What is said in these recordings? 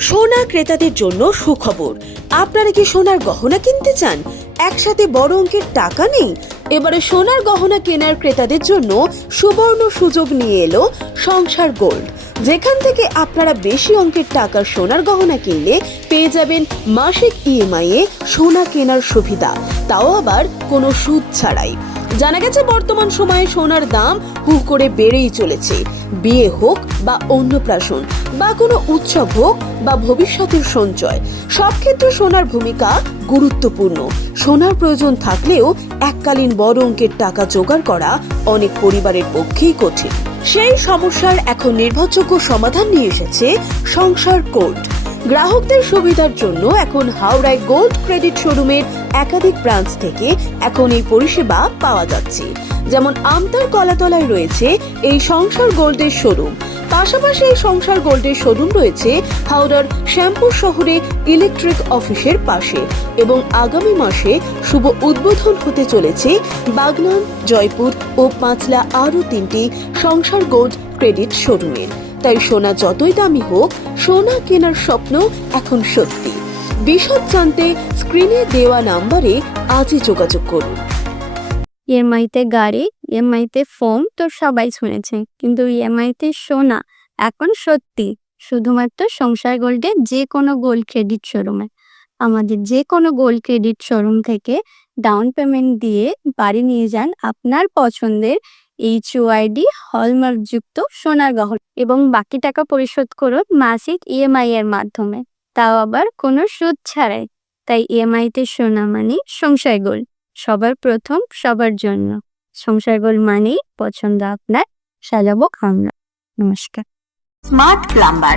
সোনা ক্রেতাদের জন্য সুখবর। আপনারা কি সোনার গহনা কিনতে চান? একসাথে বড় অঙ্কের টাকা নেই? এবারে সোনার গহনা কেনার ক্রেতাদের জন্য সুবর্ণ সুযোগ নিয়ে এলো সংসার গোল্ড। যেখান থেকে আপনারা বেশি অঙ্কের টাকার সোনার গহনা কিনলে পেয়ে যাবেন মাসিক ইএমআই এ সোনা কেনার সুবিধা। তাও আবার কোনো সুদ ছাড়াই। জানা গেছে, বর্তমান সময়ে সোনার দাম হু করে বেড়েই চলেছে। বিয়ে হোক বা অন্নপ্রাশন বা কোনো উৎসব হোক বা ভবিষ্যতের সঞ্চয়, সব ক্ষেত্রে সোনার ভূমিকা গুরুত্বপূর্ণ। সোনার প্রয়োজন থাকলেও এককালীন বড় অঙ্কের টাকা জোগাড় করা অনেক পরিবারের পক্ষেই কঠিন। সেই সমস্যার এখন নির্ভরযোগ্য সমাধান নিয়ে এসেছে সংসার কোর্ট। গ্রাহকদের সুবিধার জন্য এখন হাওড়ায় গোল্ড ক্রেডিট শোরুমের একাধিক ব্রাঞ্চ থেকে এখন এই পরিষেবা পাওয়া যাচ্ছে। যেমন আমতার কলাতলায় রয়েছে এই সংসার গোল্ডের শোরুম। পাশাপাশি এই সংসার গোল্ডের শোরুম রয়েছে হাওড়ার শ্যামপুর শহরে ইলেকট্রিক অফিসের পাশে এবং আগামী মাসে শুভ উদ্বোধন হতে চলেছে বাগনান, জয়পুর ও পাঁচলা আরও তিনটি সংসার গোল্ড ক্রেডিট শোরুমের। তাই সোনা যতই দামি হোক, সোনা কেনার স্বপ্ন এখন সত্যি। বিশদ জানতে স্ক্রিনে দেওয়া নাম্বারে আজই যোগাযোগ করুন। ইএমআইতে গাড়ি ইএমআইতে ফোন তো সবাই শুনেছে, কিন্তু ইএমআইতে সোনা এখন সত্যি। শুধুমাত্র সংসার গোল্ডে যে কোনো গোল্ড ক্রেডিট শোরুমে আমাদের যে কোনো গোল্ড ক্রেডিট শোরুম থেকে ডাউন পেমেন্ট দিয়ে বাড়ি নিয়ে যান আপনার পছন্দের এইচ হলমার্ক যুক্ত সোনার গহন এবং বাকি টাকা পরিশোধ করুন মাসিক ইএমআই এর মাধ্যমে। তাও আবার কোনো সুদ ছাড়াই। তাই ইএমআই তে সোনা মানে সংশয় গোল। সবার প্রথম সবার জন্য। সংশয় গোল মানেই পছন্দ আপনার, সাজাবো আমরা। নমস্কার। Smart plumber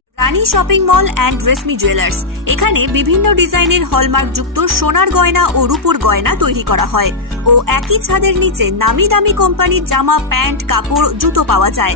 Rani shopping mall and Reshmi jewellers. এখানে বিভিন্ন ডিজাইনের হলমার্ক যুক্ত সোনার গয়না ও রূপোর গয়না তৈরি করা হয়। ও একই ছাদের নিচে নামি দামি কোম্পানির জামা, প্যান্ট, কাপড়, জুতো পাওয়া যায়।